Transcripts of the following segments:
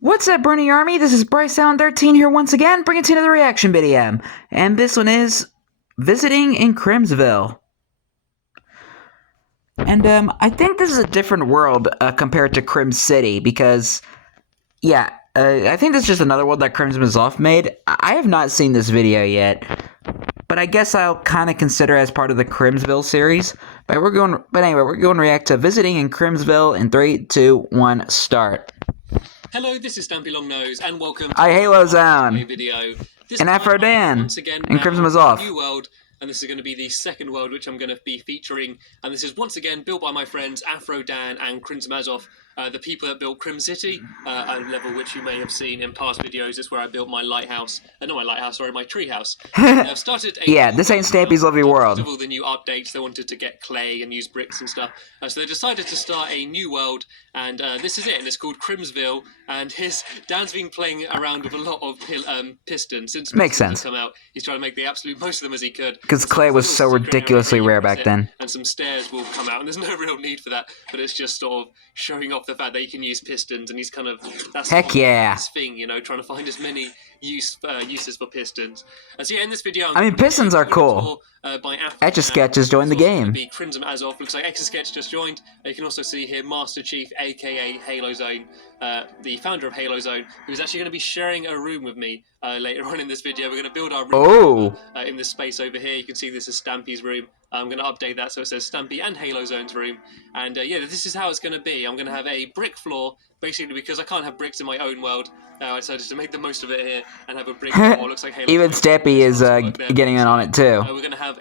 What's up, Bernie Army? This is BryceAllen13 here once again, bringing to another reaction video. And this one is Visiting in Crimsville. And, I think this is a different world compared to Crim City, because, yeah, I think this is just another world that Crimsville made. I have not seen this video yet, but I guess I'll kind of consider it as part of the Crimsville series. But anyway, we're going to react to Visiting in Crimsville in 3, 2, 1, start. Hello, this is Stampy Longnose, and welcome to Halo Zone video. This and Afro Dan once again and Crimsville. New world, and this is going to be the second world which I'm going to be featuring. And this is once again built by my friends Afro Dan and Crimsville, the people that built Crim City, a level which you may have seen in past videos. Is where I built my lighthouse, not my lighthouse, sorry, my treehouse. I've started. Yeah, this ain't Stampy's Lovely World. Of all the new updates, they wanted to get clay and use bricks and stuff, so they decided to start a new world, and this is it. And it's called Crimsville. And Dan's been playing around with a lot of pistons since makes sense. Come out. He's trying to make the absolute most of them as he could. Because clay was so ridiculously rare back then. And some stairs will come out, and there's no real need for that. But it's just sort of showing off the fact that you can use pistons, and he's kind of heck yeah his thing, you know, trying to find as many uses for pistons. So yeah, in this video, I mean, pistons are cool. Etch-a-Sketch just joined the game. Crimson Azov looks like Etch-a-Sketch just joined. You can also see here Master Chief, aka Halo Zone, the founder of Halo Zone, who's actually going to be sharing a room with me later on in this video. We're going to build our room in this space over here. You can see this is Stampy's room. I'm going to update that so it says Stampy and Halo Zone's room. And yeah, this is how it's going to be. I'm going to have a brick floor, basically because I can't have bricks in my own world. I decided to make the most of it here and have a brick floor. Looks like Halo even Stampy is getting in on it too. We're going to have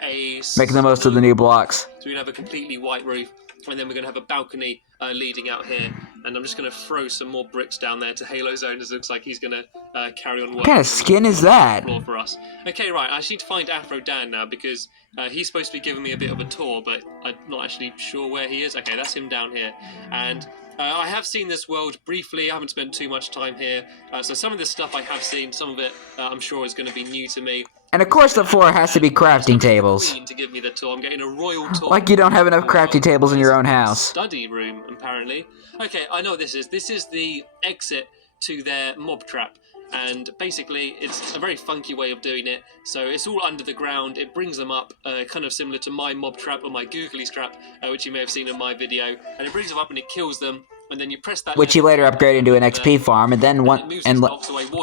making the most of the new blocks. So we're going to have a completely white roof, and then we're going to have a balcony leading out here. And I'm just going to throw some more bricks down there to Halo Zone, as it looks like he's going to carry on working. What kind of skin is that? Floor for us. Okay, right, I just need to find Afro Dan now, because he's supposed to be giving me a bit of a tour, but I'm not actually sure where he is. Okay, that's him down here. And I have seen this world briefly. I haven't spent too much time here. So some of this stuff I have seen, some of it I'm sure is going to be new to me. And of course the floor has to be crafting tables. To give me the tour. I'm getting a royal tour. Like you don't have enough crafting tables in your own house. Study room, apparently. Okay, I know what this is. This is the exit to their mob trap. And basically, it's a very funky way of doing it. So it's all under the ground. It brings them up, kind of similar to my mob trap or my googly trap, which you may have seen in my video. And it brings them up and it kills them. And then you press that. Which he later upgraded into an XP farm, and then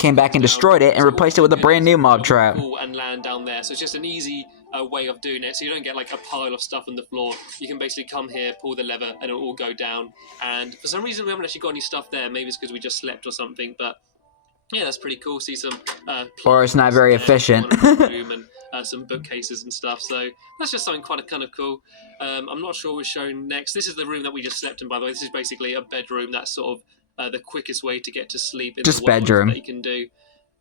came back and destroyed it and replaced it with a brand new mob trap. And land down there. So it's just an easy way of doing it. So you don't get like a pile of stuff on the floor. You can basically come here, pull the lever, and it'll all go down. And for some reason, we haven't actually got any stuff there. Maybe it's because we just slept or something, but. Yeah, that's pretty cool. See some. Or it's not very efficient. Room and some bookcases and stuff. So that's just something quite kind of cool. I'm not sure we're showing next. This is the room that we just slept in, by the way. This is basically a bedroom. That's sort of the quickest way to get to sleep in just the world bedroom that you can do.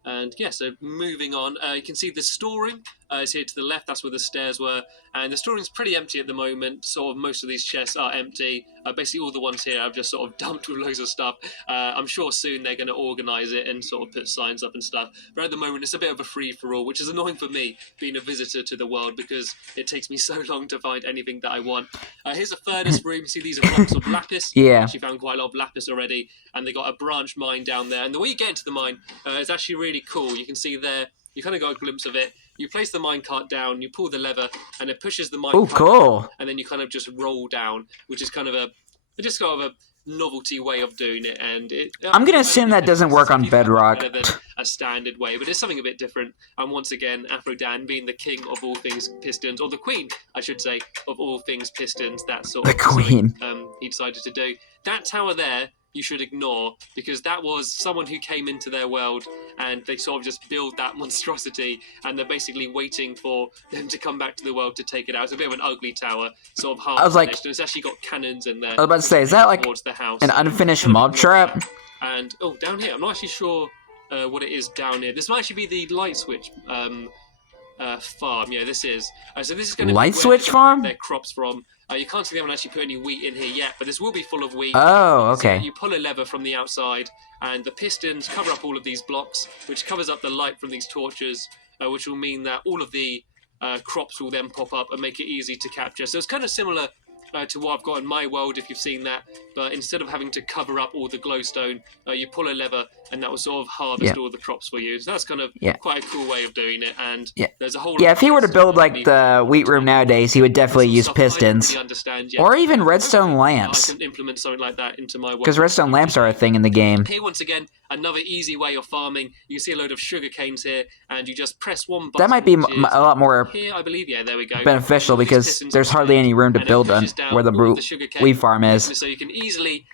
And yeah, so moving on, you can see the storeroom is here to the left. That's where the stairs were, and the storeroom's pretty empty at the moment. Sort of most of these chests are empty. Basically, all the ones here I've just sort of dumped with loads of stuff. I'm sure soon they're going to organise it and sort of put signs up and stuff. But at the moment, it's a bit of a free-for-all, which is annoying for me, being a visitor to the world, because it takes me so long to find anything that I want. Here's a furnace room. You see these are blocks of lapis. Yeah. I actually found quite a lot of lapis already, and they got a branch mine down there. And the way you get into the mine is actually really cool. You can see there, you kind of got a glimpse of it. You place the minecart down, you pull the lever, and it pushes the minecart. Oh, cool! And then you kind of just roll down, which is kind of just kind of a novelty way of doing it. And I'm gonna assume that doesn't work on Bedrock. Better than a standard way, but it's something a bit different. And once again, Afro Dan being the king of all things pistons, or the queen, I should say, of all things pistons. That's sort of the queen. He decided to do that tower there. You should ignore, because that was someone who came into their world and they sort of just build that monstrosity, and they're basically waiting for them to come back to the world to take it out. It's a bit of an ugly tower, sort of half finished, and it's actually got cannons in there. I was about to say, is that like the house. an unfinished mob trap? And oh, down here, I'm not actually sure what it is down here. This might actually be the light switch farm. Yeah, this is. So this is going to light switch farm. Their crops from. You can't see they haven't actually put any wheat in here yet, but this will be full of wheat. Oh, okay. So you pull a lever from the outside, and the pistons cover up all of these blocks, which covers up the light from these torches, which will mean that all of the crops will then pop up and make it easy to capture. So it's kind of similar to what I've got in my world, if you've seen that. But instead of having to cover up all the glowstone, you pull a lever, and that will sort of harvest all the crops for you. So that's kind of quite a cool way of doing it. And there's a whole lot if he were to build like the wheat room nowadays, he would definitely use pistons. Really understand, or even redstone lamps. I can implement something like that into my world. Because redstone lamps are a thing in the game. Here, once again, another easy way of farming. You can see a load of sugar canes here, and you just press one button. That might be a lot more here, I believe. Yeah, there we go. Beneficial because there's hardly any room to build on where the wheat farm is. So you can easily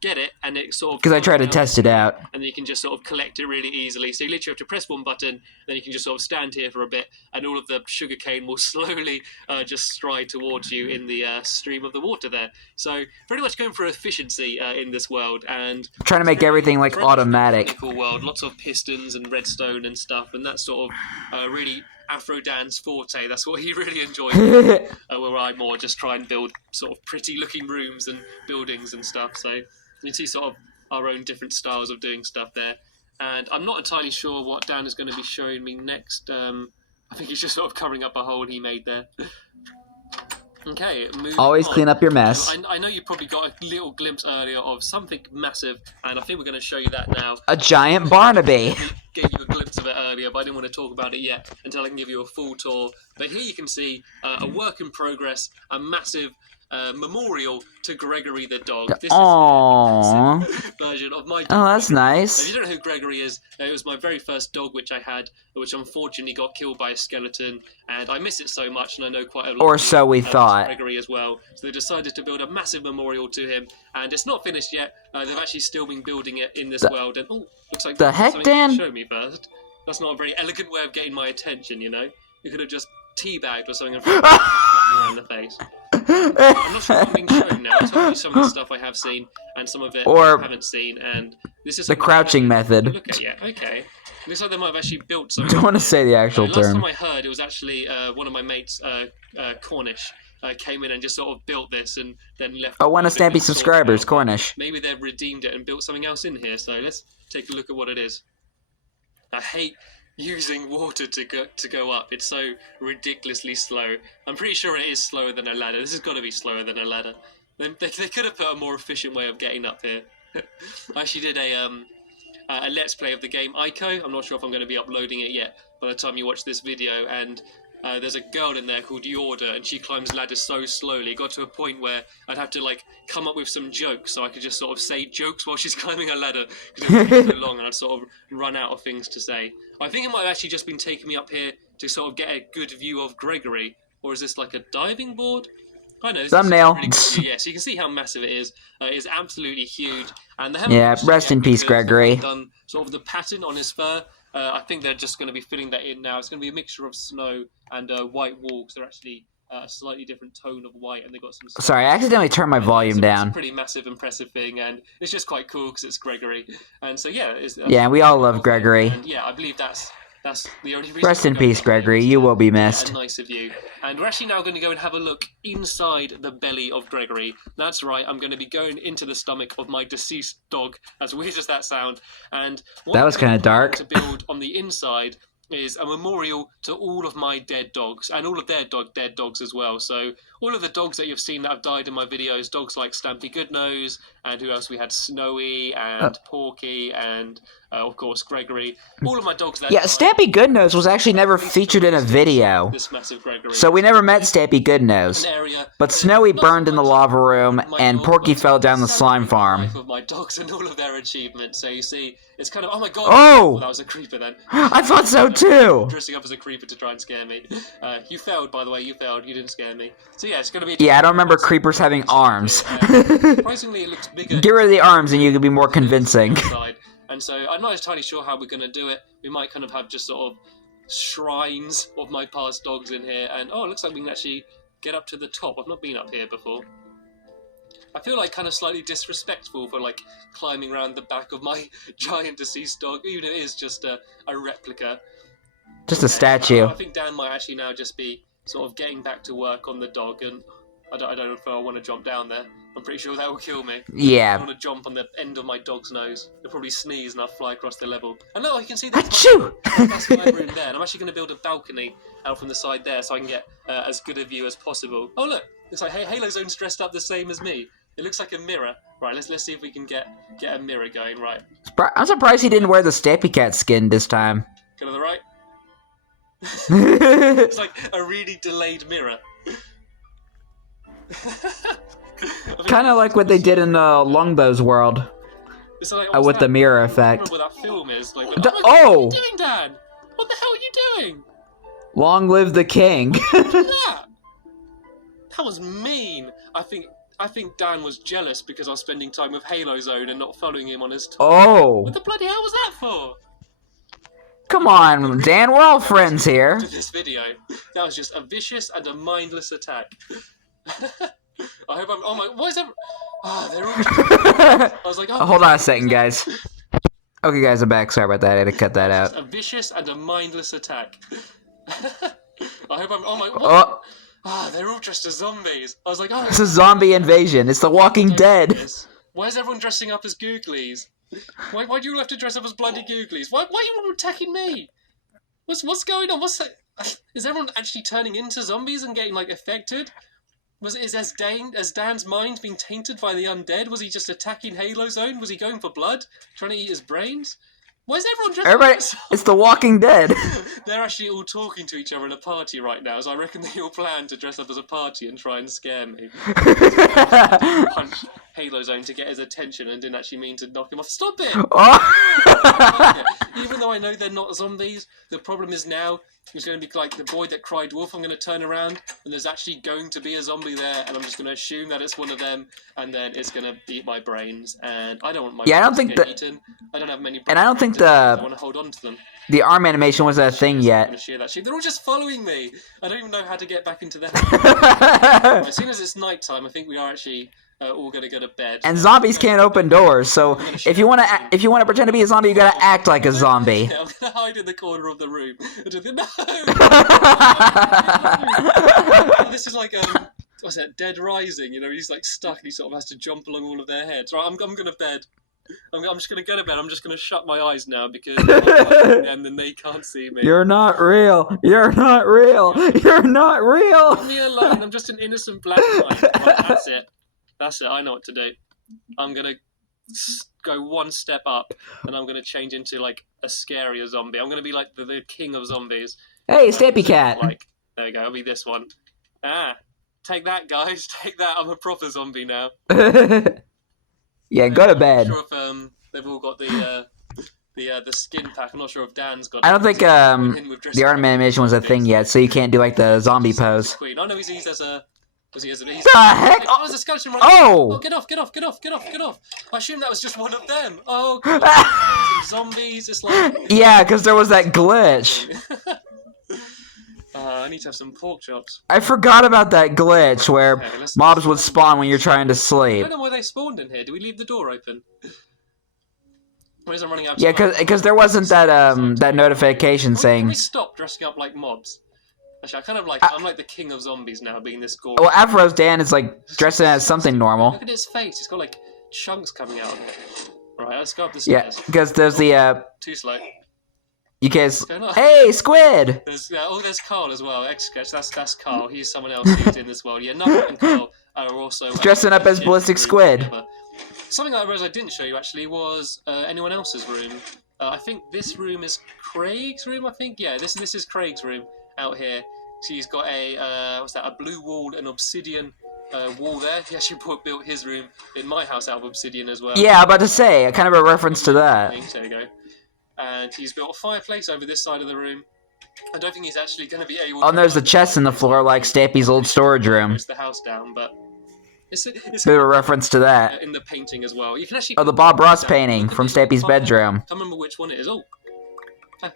get it, and it sort of... Because I tried to test it out. And you can just sort of collect it really easily. So you literally have to press one button, then you can just sort of stand here for a bit, and all of the sugarcane will slowly just stride towards you in the stream of the water there. So pretty much going for efficiency in this world, and trying to make everything like automatic. Cool world, lots of pistons and redstone and stuff, and that's sort of really Afro-Dan's forte. That's what he really enjoys. Where I more just try and build sort of pretty-looking rooms and buildings and stuff. So you can see sort of our own different styles of doing stuff there. And I'm not entirely sure what Dan is going to be showing me next. I think he's just sort of covering up a hole he made there. Okay, always clean up your mess. I know you probably got a little glimpse earlier of something massive, and I think we're going to show you that now. A giant Barnaby. Gave you a glimpse of it earlier, but I didn't want to talk about it yet until I can give you a full tour. But here you can see a work in progress, a massive memorial to Gregory the dog. This is a version of my dog. Oh, that's nice. If you don't know who Gregory is, it was my very first dog which I had, which unfortunately got killed by a skeleton, and I miss it so much, and I know quite a lot or so we thought. Gregory as well. So they decided to build a massive memorial to him, and it's not finished yet. They've actually still been building it in this world, and looks like the heck, Dan? Show me first. That's not a very elegant way of getting my attention, you know. You could have just teabagged or something and around the face. I'm not sure what I'm being shown now. I told you some of the stuff I have seen and some of it I haven't seen, and this is the crouching method. Look at, okay. Looks like they might have actually built something. I don't want to say the actual term. Last time I heard, it was actually one of my mates, Cornish, came in and just sort of built this and then left. Oh, one of Stampy subscribers, Cornish. Maybe they've redeemed it and built something else in here. So let's take a look at what it is. I hate using water to go up. It's so ridiculously slow. I'm pretty sure it is slower than a ladder. This has got to be slower than a ladder. They could have put a more efficient way of getting up here. I actually did a let's play of the game Ico. I'm not sure if I'm going to be uploading it yet by the time you watch this video, and there's a girl in there called Yorda, and she climbs ladders so slowly. It got to a point where I'd have to like come up with some jokes so I could just sort of say jokes while she's climbing a ladder, because it would be so long and I'd sort of run out of things to say. I think it might have actually just been taking me up here to sort of get a good view of Gregory, or is this like a diving board? I know. Thumbnail. Really yeah, so you can see how massive it is. It's absolutely huge, and they haven't rest in peace, Gregory. Done sort of the pattern on his fur. I think they're just going to be filling that in now. It's going to be a mixture of snow and white wool, because they're actually a slightly different tone of white, and they got some. Sorry, I accidentally turned my volume down. It's a pretty massive, impressive thing, and it's just quite cool because it's Gregory, and so yeah. Yeah, we all love Gregory. And yeah, I believe that's the only reason. Rest in peace, Gregory. You will be missed. Nice of you. And we're actually now going to go and have a look inside the belly of Gregory. That's right, I'm going to be going into the stomach of my deceased dog, as weird as that sound. And that was kind of dark. To build on the inside is a memorial to all of my dead dogs, and all of their dead dogs as well. So all of the dogs that you've seen that have died in my videos, dogs like Stampy Goodnose, and who else we had, Snowy, and Porky, and of course Gregory. All of my dogs that Stampy Goodnose was actually never featured in a video. This massive Gregory. So we never met Stampy Goodnose. But Snowy burned in the lava room, and Porky fell down the slime farm. Of my dogs and all of their achievements. So you see, it's kind of, oh my god, oh, that was a creeper then. I thought so too. Dressing up as a creeper to try and scare me. You failed, by the way. You failed. You didn't scare me. So yeah, it's gonna be. Yeah, I don't remember creepers having arms. Surprisingly, it looks bigger. Get rid of the arms, and you can be more convincing. And so I'm not entirely sure how we're gonna do it. We might kind of have just sort of shrines of my past dogs in here, and oh, it looks like we can actually get up to the top. I've not been up here before. I feel like kind of slightly disrespectful for like climbing around the back of my giant deceased dog, even if it is just a replica. Just a statue. I think Dan might actually now just be sort of getting back to work on the dog, and I don't know if I want to jump down there. I'm pretty sure that will kill me. Yeah. I want to jump on the end of my dog's nose. They'll probably sneeze and I'll fly across the level. And now you can see that's my room there. And I'm actually going to build a balcony out from the side there so I can get as good a view as possible. Oh look, Looks like Halo Zone's dressed up the same as me. It looks like a mirror. Right, let's see if we can get a mirror going. Right. I'm surprised he didn't wear the Stampy Cat skin this time. Go to the right. It's like a really delayed mirror. Kind of like what they did in Longbow's world. It's like, with the mirror effect. I remember what that film is. Like, Oh! what are you doing, Dan? What the hell are you doing? Long live the king. That was mean. I think Dan was jealous because I was spending time with Halo Zone and not following him on his tour. Oh. What the bloody hell was that for? Come on, Dan, we're all friends here. To this video, that was just a vicious and a mindless attack. I hope I'm. Oh my! Why is that? Ah, they're all. I was like, oh, hold on a second, guys. Okay, guys, I'm back. Sorry about that. I had to cut that out. A vicious and a mindless attack. I hope I'm. Oh my! What? Oh. Ah, they're all dressed as zombies. I was like, oh. It's a zombie invasion. It's The Walking Dead. Why is everyone dressing up as googlies? Why do you all have to dress up as bloody googlies? Why are you all attacking me? What's going on? What's that? Is everyone actually turning into zombies and getting like affected? Has Dan's mind been tainted by the undead? Was he just attacking Halo Zone? Was he going for blood? Trying to eat his brains? Why is everyone dressed Everybody, it's The Walking Dead. They're actually all talking to each other in a party right now, so I reckon they all plan to dress up as a party and try and scare me. Punch Halo Zone to get his attention and didn't actually mean to knock him off. Stop it! Oh. Even though I know they're not zombies, the problem is now it's going to be like the boy that cried wolf. I'm going to turn around and there's actually going to be a zombie there, and I'm just going to assume that it's one of them, and then it's going to eat my brains, and I don't want my brains to get eaten. I don't have many brains. And I don't think I want to hold on to them. The arm animation was a thing yet. They're all just following me. I don't even know how to get back into their house. As soon as it's nighttime, I think we are actually all going to go to bed. And zombies can't open doors, so if you want to pretend to be a zombie, you gotta act like a zombie. Yeah, I'm gonna hide in the corner of the room. No. This is like what's that? Dead Rising. You know, he's like stuck and he sort of has to jump along all of their heads. Right, I'm going to bed. I'm just going to go to bed. I'm just going to shut my eyes now because and then they can't see me. You're not real. You're not real. You're not real. Leave me alone. I'm just an innocent black knight. Right, that's it. That's it. I know what to do. I'm going to go one step up and I'm going to change into like a scarier zombie. I'm going to be like the king of zombies. Hey, Stampy Cat. There you go. I'll be this one. Take that, guys. Take that. I'm a proper zombie now. Yeah, go to bed. I'm not sure if they've all got the skin pack. I'm not sure if Dan's got. I don't think the arm animation was a thing yet, so you can't do like the zombie pose. Queen. I know he's as a. The heck? Oh, there's a skeleton right Oh! Get off! I assumed that was just one of them. Oh, God. Zombies. It's like. Yeah, because there was that glitch. I need to have some pork chops. I forgot about that glitch where mobs would spawn when you're trying to I sleep. don't know why they spawned in here. Do we leave the door open? Or is it running out? Yeah, because there wasn't that that notification saying. Can we stop dressing up like mobs? Actually, I kind of like. I'm like the king of zombies now, being this gory. Well, Afro's Dan is like dressing as something normal. Look at his face. He's got like chunks coming out of it. Right, let's go up the stairs. Yeah, because there's the Too slow. You guys. Hey, Squid! There's Carl as well. X-Sketch. That's Carl. He's someone else who's in this world. Yeah, Nugget and Carl are also dressing up as Ballistic Squid. Together. Something I realized I didn't show you actually was anyone else's room. I think this room is Craig's room. I think this is Craig's room out here. So he's got a blue wall, an obsidian wall there. He actually built his room in my house out of obsidian as well. Yeah, I'm about to say, kind of a reference to that. There you go. And he's built a fireplace over this side of the room. I don't think he's actually going to be able to... Oh, and there's the chest in the floor like Stampy's old storage room. It's the house down, but... It's bit of a reference to that. In the painting as well. You can actually... Oh, the Bob Ross painting from Stampy's bedroom. I can't remember which one it is. Oh,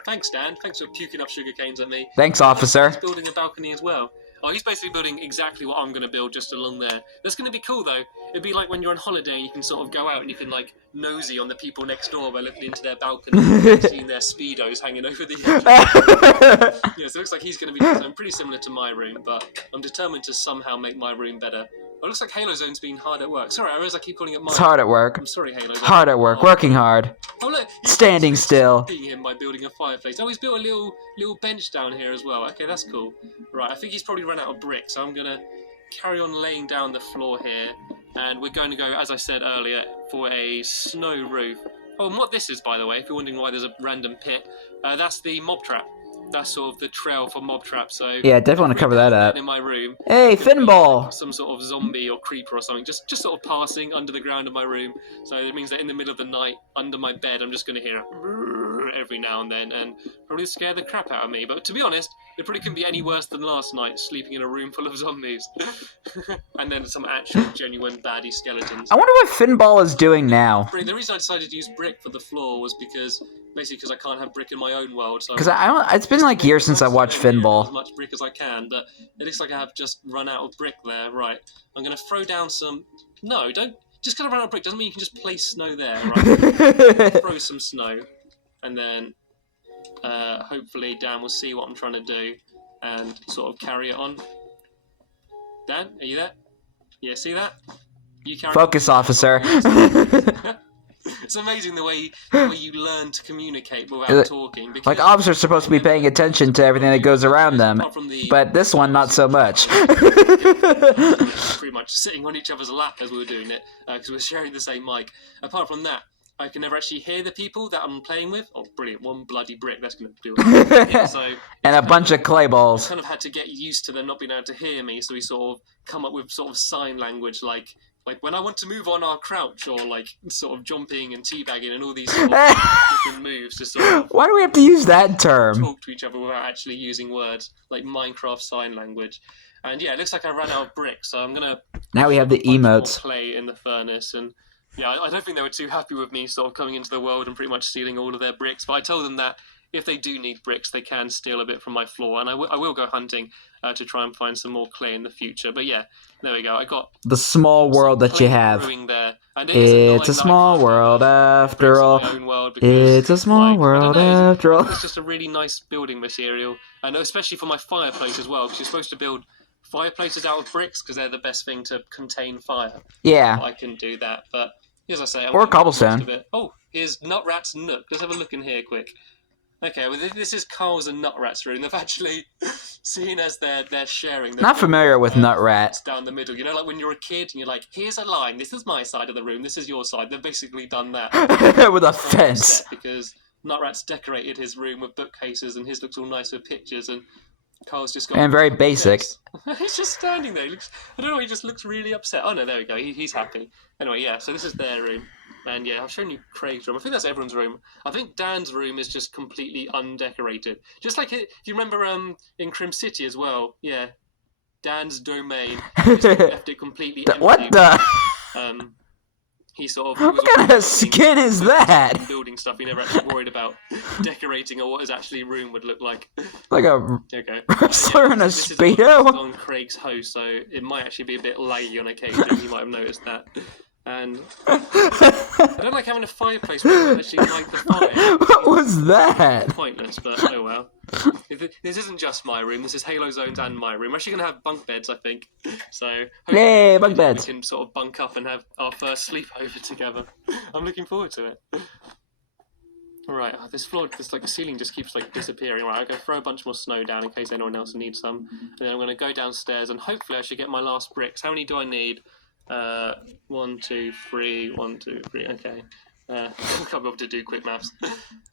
thanks, Dan. Thanks for puking up sugar canes at me. Thanks, officer. He's building a balcony as well. Oh, he's basically building exactly what I'm going to build just along there. That's going to be cool, though. It'd be like when you're on holiday and you can sort of go out and you can, like, nosy on the people next door by looking into their balcony and seeing their Speedos hanging over the edge. Yeah, so it looks like he's going to be doing something pretty similar to my room, but I'm determined to somehow make my room better. Oh, it looks like Halo Zone's been hard at work. Sorry, I realize I keep calling it mine. It's hard at work. I'm sorry, Halo Zone. Hard at work, working hard. Oh, look, standing still. Him by building a fireplace. Oh, he's built a little bench down here as well. Okay, that's cool. Right, I think he's probably run out of bricks, so I'm gonna carry on laying down the floor here, and we're going to go, as I said earlier, for a snow roof. Oh, and what this is, by the way, if you're wondering why there's a random pit, that's the mob trap. That's sort of the trail for mob traps. So Yeah, definitely want to cover that up. in my room. Hey, Finball! Some sort of zombie or creeper or something, just sort of passing under the ground of my room. So it means that in the middle of the night, under my bed, I'm just going to hear a every now and then, and probably scare the crap out of me. But to be honest, it probably couldn't be any worse than last night, sleeping in a room full of zombies. And then some actual genuine baddie skeletons. I wonder what Finball is doing now. The reason I decided to use brick for the floor was because I can't have brick in my own world. So Because it's been like years since I watched Finball. As much brick as I can, but it looks like I have just run out of brick there. Right, I'm going to throw down some... No, don't... Just because I run out of brick doesn't mean you can just place snow there, right? Throw some snow, and then hopefully Dan will see what I'm trying to do and sort of carry it on. Dan, are you there? Yeah, see that? You carry Focus, officer. It's amazing the way you learn to communicate without talking. Like, officers are supposed to be paying attention to everything that goes around them, but this one, not so much. Pretty much sitting on each other's lap as we were doing it, because we're sharing the same mic. Apart from that, I can never actually hear the people that I'm playing with. Oh, brilliant. One bloody brick, that's going to do it. Yeah, so and a bunch of clay balls. I kind of had to get used to them not being able to hear me, so we sort of come up with sort of sign language, like when I want to move on, I'll crouch, or like sort of jumping and teabagging and all these sort of different moves to sort of... Why do we have to use that term? Talk to each other without actually using words, like Minecraft sign language. And yeah, it looks like I ran out of bricks, so I'm going to... Now we have the emotes. ...clay in the furnace, and yeah, I don't think they were too happy with me sort of coming into the world and pretty much stealing all of their bricks, but I told them that if they do need bricks, they can steal a bit from my floor, and I will go hunting to try and find some more clay in the future. But yeah, there we go. I got the small world that you have. There. And it's a small world after all. It's a small world after all. It's just a really nice building material, and especially for my fireplace as well, because you're supposed to build fireplaces out of bricks because they're the best thing to contain fire. Yeah. I can do that, but as I say, or cobblestone. Oh, here's Nutrat's nook. Let's have a look in here quick. Okay, well this is Carl's and Nutrat's room. They've actually seen as they're sharing. Not familiar with Nutrat. Down the middle, you know, like when you're a kid and you're like, here's a line. This is my side of the room. This is your side. They've basically done that with a fence. Because Nutrat's decorated his room with bookcases and his looks all nice with pictures, and Carl's just got... And very basic. He's just standing there. I don't know, he just looks really upset. Oh no, there we go. He's happy. Anyway, yeah, so this is their room. And yeah, I've shown you Craig's room. I think that's everyone's room. I think Dan's room is just completely undecorated. Just like, if you remember in Crim City as well, yeah, Dan's domain. He just left it completely empty. What the? He sort of... What kind of skin is that? Building stuff. He never actually worried about decorating or what his actually room would look like. Like a wrestler in a Speedo? This is on Craig's host, so it might actually be a bit laggy on occasion. You might have noticed that. And I don't like having a fireplace where I actually light the fire. What was that? Pointless, but oh well. This isn't just my room. This is Halo Zone's and my room. We're actually going to have bunk beds, I think. So yay, bunk beds. We can sort of bunk up and have our first sleepover together. I'm looking forward to it. Right, this floor, the ceiling just keeps disappearing. Right, I'm going to throw a bunch more snow down in case anyone else needs some. And then I'm going to go downstairs and hopefully I should get my last bricks. How many do I need? 1, 2, 3, 1, 2, 3, okay. I can't be able to do quick maths.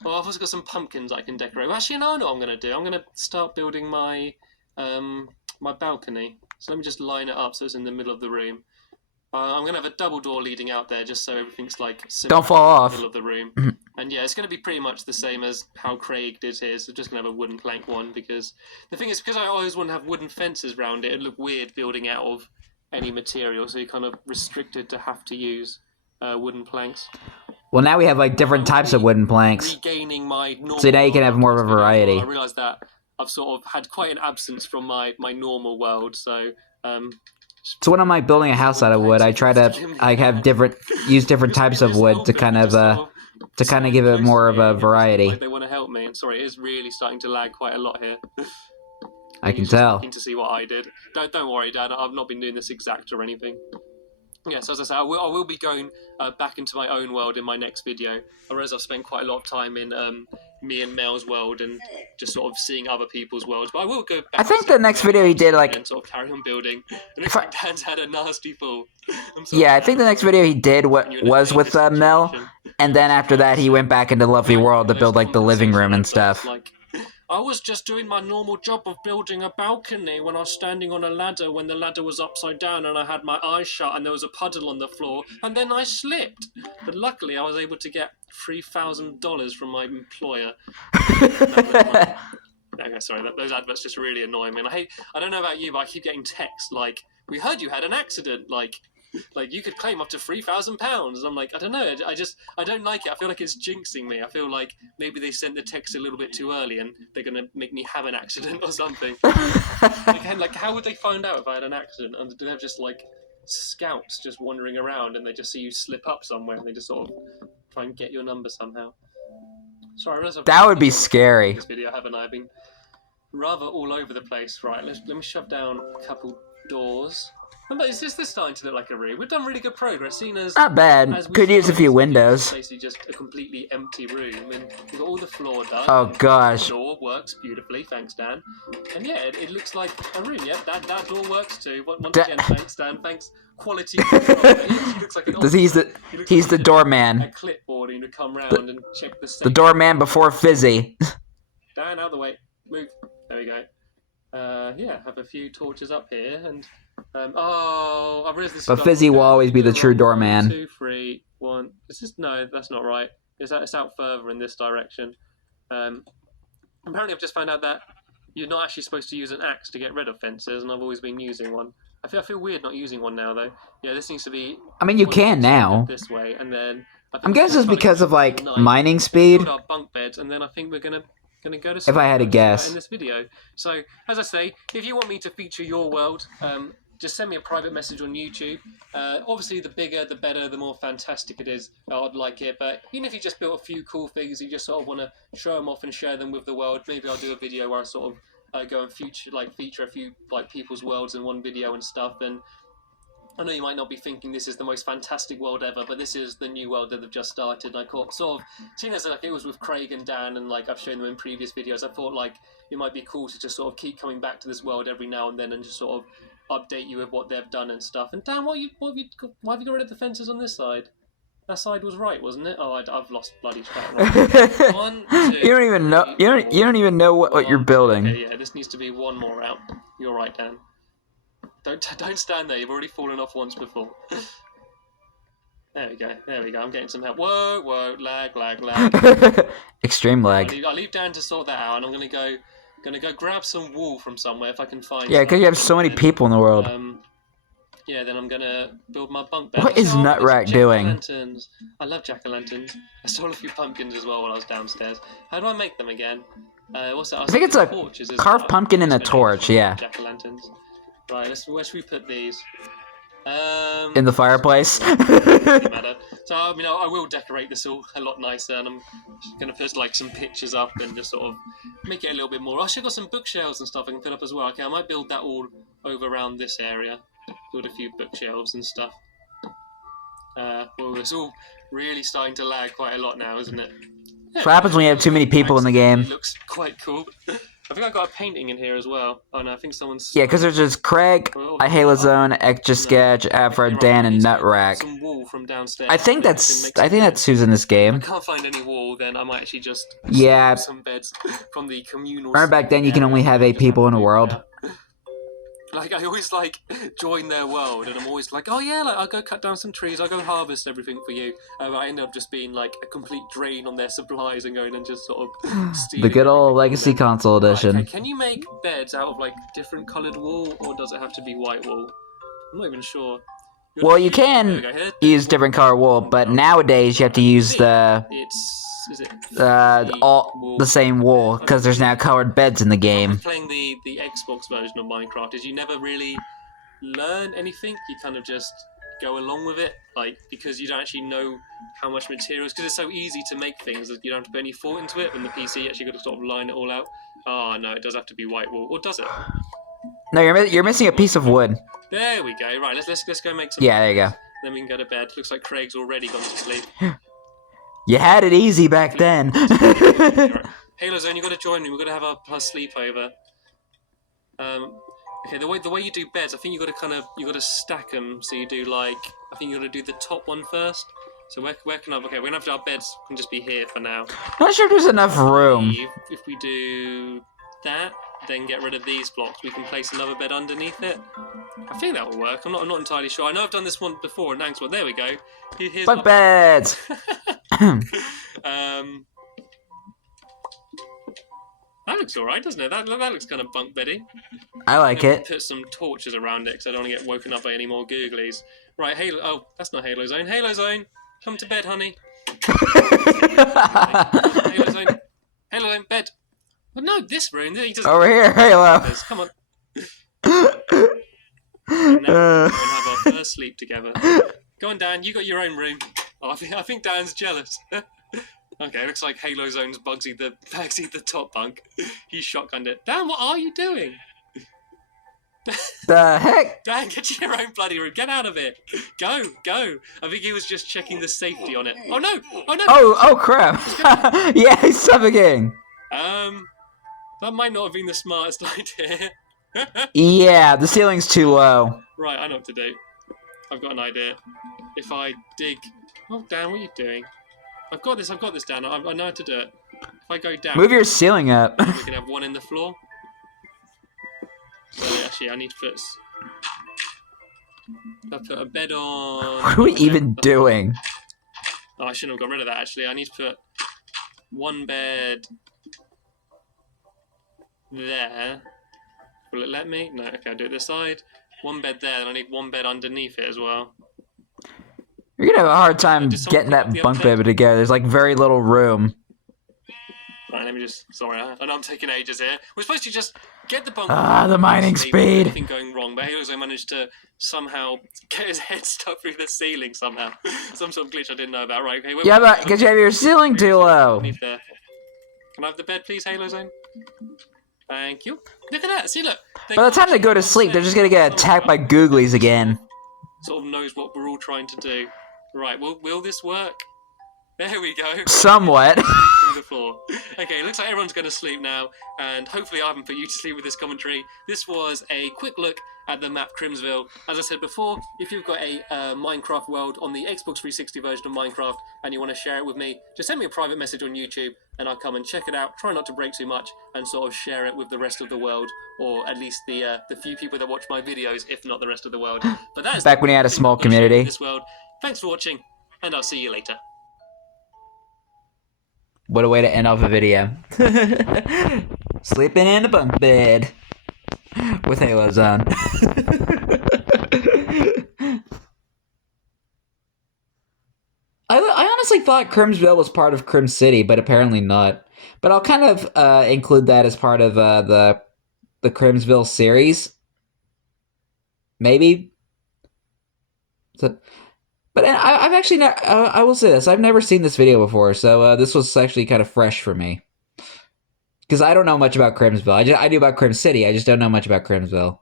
Well, I've also got some pumpkins I can decorate. Well, actually, no, I know what I'm going to do. I'm going to start building my my balcony. So let me just line it up so it's in the middle of the room. I'm going to have a double door leading out there just so everything's don't fall off. In the middle of the room. And yeah, it's going to be pretty much the same as how Craig did his. I'm just going to have a wooden plank one because the thing is, because I always want to have wooden fences around it, it'd look weird building out of any material, so you're kind of restricted to have to use wooden planks. Well, now we have different types of wooden planks. Regaining my normal, so now you can have more of a variety. I realised that I've sort of had quite an absence from my normal world, so... So when I'm building a house out of wood, I try to use different types of wood to kind of give it more of a variety. They want to help me. And sorry, it is really starting to lag quite a lot here. I can tell. To see what I did. Don't worry, Dad. I've not been doing this exact or anything. Yeah, so as I say, I will be going back into my own world in my next video. I realize I've spent quite a lot of time in me and Mel's world and just sort of seeing other people's worlds. But I will go back. I think the next video he did, like, and sort of carry on building. And looks like Dan's had a nasty fall. I'm sorry, yeah, I think the next video he did was with Mel, and then after that he went back into Lovely World to build like the living room and stuff. Like, I was just doing my normal job of building a balcony when I was standing on a ladder when the ladder was upside down and I had my eyes shut and there was a puddle on the floor and then I slipped. But luckily I was able to get $3,000 from my employer. Okay, sorry, those adverts just really annoy me. And I don't know about you, but I keep getting texts like, we heard you had an accident, like you could claim up to £3,000. And I'm like, I don't know, I don't like it. I feel like it's jinxing me. I feel like maybe they sent the text a little bit too early and they're going to make me have an accident or something. Again, like, how would they find out if I had an accident? And do they have just, like, scouts just wandering around and they just see you slip up somewhere and they just sort of try and get your number somehow? Sorry, that would be scary. This video, haven't I? I've been rather all over the place. Right, let me shove down a couple doors. But is this starting to look like a room? We've done really good progress, seeing as not bad. Could use a few windows. It's basically just a completely empty room, and we've got all the floor done. Oh gosh. The door works beautifully, thanks Dan. And yeah, it looks like a room. Yeah, that door works too. Once again, thanks Dan. Thanks quality control. He looks like an he's the doorman. A clipboard, and you come round and check the. The doorman before Fizzy. Dan, out of the way. Move. There we go. Yeah, have a few torches up here and. I realized this. But Fizzy will always be the true doorman. 1, 2, 3, 1. No, that's not right. It's out further in this direction. Apparently, I've just found out that you're not actually supposed to use an axe to get rid of fences, and I've always been using one. I feel weird not using one now, though. Yeah, this needs to be. I mean, you can now. This way, and then. I'm guessing it's because of like mining speed. Build our bunk beds, and then I think we're gonna go to. If I had to guess. In this video, so as I say, if you want me to feature your world, just send me a private message on YouTube. Obviously, the bigger, the better, the more fantastic it is. I'd like it. But even if you just built a few cool things, you just sort of want to show them off and share them with the world, maybe I'll do a video where I sort of go and feature a few like people's worlds in one video and stuff. And I know you might not be thinking this is the most fantastic world ever, but this is the new world that they've just started. And I thought, sort of, seeing as like it was with Craig and Dan, and like I've shown them in previous videos, I thought like it might be cool to just sort of keep coming back to this world every now and then and just sort of update you with what they've done and stuff. And Dan, why have you got rid of the fences on this side? That side was right, wasn't it? Oh, I've lost bloody track. 1, 2, you don't even know. You don't even know what you're building. Okay, yeah, this needs to be one more out. You're right, Dan. Don't stand there. You've already fallen off once before. There we go. I'm getting some help. Whoa, lag. Extreme lag. I'll leave Dan to sort that out, and I'm gonna go grab some wool from somewhere if I can find. Yeah, because you have so many people in the world. Yeah, then I'm gonna build my bunk bed. What is Nutrack doing? Jack-o'-lanterns. I love jack-o'-lanterns. I stole a few pumpkins as well while I was downstairs. How do I make them again? What's that? I think it's a carved pumpkin and a torch. Yeah. Jack-o'-lanterns. Right. Where should we put these? In the fireplace. Matter. So I will decorate this all a lot nicer, and I'm gonna put like some pictures up and just sort of make it a little bit more. I've got some bookshelves and stuff I can put up as well. Okay, I might build that all over around this area. Build a few bookshelves and stuff. Well, it's all really starting to lag quite a lot now, isn't it? What happens when you have too many people in the game? It looks quite cool. I think I got a painting in here as well. Oh no, I think someone's. Yeah, because there's just Craig, Halazone, Extra Sketch, Afro, Dan, and Nutrack. Some wool from downstairs. I think that's who's in this game. If I can't find any wool, then I might actually just some beds from the communal. Remember back then you can only have 8 people in a world. Like I always join their world, and I'm always like, oh yeah, I'll go cut down some trees, I'll go harvest everything for you. I end up just being like a complete drain on their supplies and going and just sort of stealing. The good old Legacy Console Edition. Right, okay. Can you make beds out of like different coloured wool, or does it have to be white wool? I'm not even sure. Well, you can use different color wool, but nowadays you have to use the same wool because there's now colored beds in the game. Playing the Xbox version of Minecraft is you never really learn anything. You kind of just go along with it, like because you don't actually know how much materials. Because it's so easy to make things that you don't have to put any thought into it. When the PC you actually got to sort of line it all out. Oh no, it does have to be white wool, or does it? No, you're missing a piece of wood. There we go. Right, let's go make some. Yeah, there you go. Then we can go to bed. Looks like Craig's already gone to sleep. You had it easy back then. Halo Zone, you got to join me. We're gonna have our sleepover. Okay, the way you do beds, I think you got to stack them. So you do like, I think you got to do the top one first. So where can I? Okay, we're gonna have our beds can just be here for now. Not sure there's enough room. If we do that, then get rid of these blocks. We can place another bed underneath it. I think that will work. I'm not entirely sure. I know I've done this one before in Anxwell. There we go. Here's Bunk beds. That looks alright, doesn't it? That looks kind of bunk beddy. I like it. Put some torches around it because I don't want to get woken up by any more googlies. Right, Halo. Oh, that's not Halo Zone. Halo Zone, come to bed, honey. Halo Zone. Halo Zone, bed. Well, no, this room. He doesn't. Over here, Halo. Come on. And now we'll have our first sleep together. Go on, Dan. You got your own room. Oh, I think Dan's jealous. Okay, looks like Halo Zone's Bugsy the top bunk. He's shotgunned it. Dan, what are you doing? The heck? Dan, get your own bloody room. Get out of it. Go. I think he was just checking the safety on it. Oh no! Oh crap! Yeah, he's suffocating. That might not have been the smartest idea. Yeah, the ceiling's too low. Right, I know what to do. I've got an idea. If I dig... Oh, Dan, what are you doing? I've got this, Dan. I know how to do it. If I go down... Move your ceiling up. We can have one in the floor. So, actually, I need to put a bed on... What are we even doing? Oh, I shouldn't have got rid of that, actually. I need to put one bed... there. Will it let me? No, okay, I'll do it this side. One bed there, and I need one bed underneath it as well. You're gonna have a hard time getting that bunk bed together. There's like very little room. Right, let me just... Sorry, I know I'm taking ages here. We're supposed to just get the bunk... The mining speed! Nothing going wrong, but Halo's managed to somehow get his head stuck through the ceiling somehow. Some sort of glitch I didn't know about. Right, okay. Yeah, but because you have your ceiling too low. Can I have the bed, please, Halo Zone? Thank you. Look at that. See, look. By the time they go to sleep, they're just gonna get attacked by googlies again. Sort of knows what we're all trying to do. Right, will this work? There we go. Somewhat. Through the floor. Okay, looks like everyone's going to sleep now, and hopefully I haven't put you to sleep with this commentary. This was a quick look at the map Crimsville. As I said before, if you've got a Minecraft world on the Xbox 360 version of Minecraft and you want to share it with me, just send me a private message on YouTube and I'll come and check it out. Try not to break too much and sort of share it with the rest of the world, or at least the few people that watch my videos, if not the rest of the world. But that is back when you had a small community. This world. Thanks for watching, and I'll see you later. What a way to end off a video. Sleeping in a bunk bed with Halo Zone. I honestly thought Crimsville was part of Crim City, but apparently not. But I'll kind of include that as part of the Crimsville series. Maybe. So, but I've actually I will say this, I've never seen this video before, so this was actually kind of fresh for me. Because I don't know much about Crimsville. I do about Crim City, I just don't know much about Crimsville.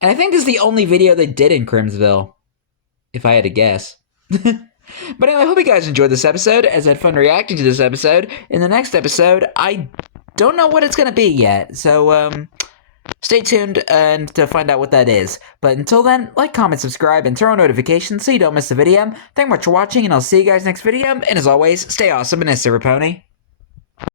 And I think this is the only video they did in Crimsville, if I had to guess. But anyway, I hope you guys enjoyed this episode, as I had fun reacting to this episode. In the next episode, I don't know what it's going to be yet, so stay tuned and to find out what that is. But until then, like, comment, subscribe, and turn on notifications so you don't miss the video. Thank you much for watching, and I'll see you guys next video. And as always, stay awesome and a silver pony.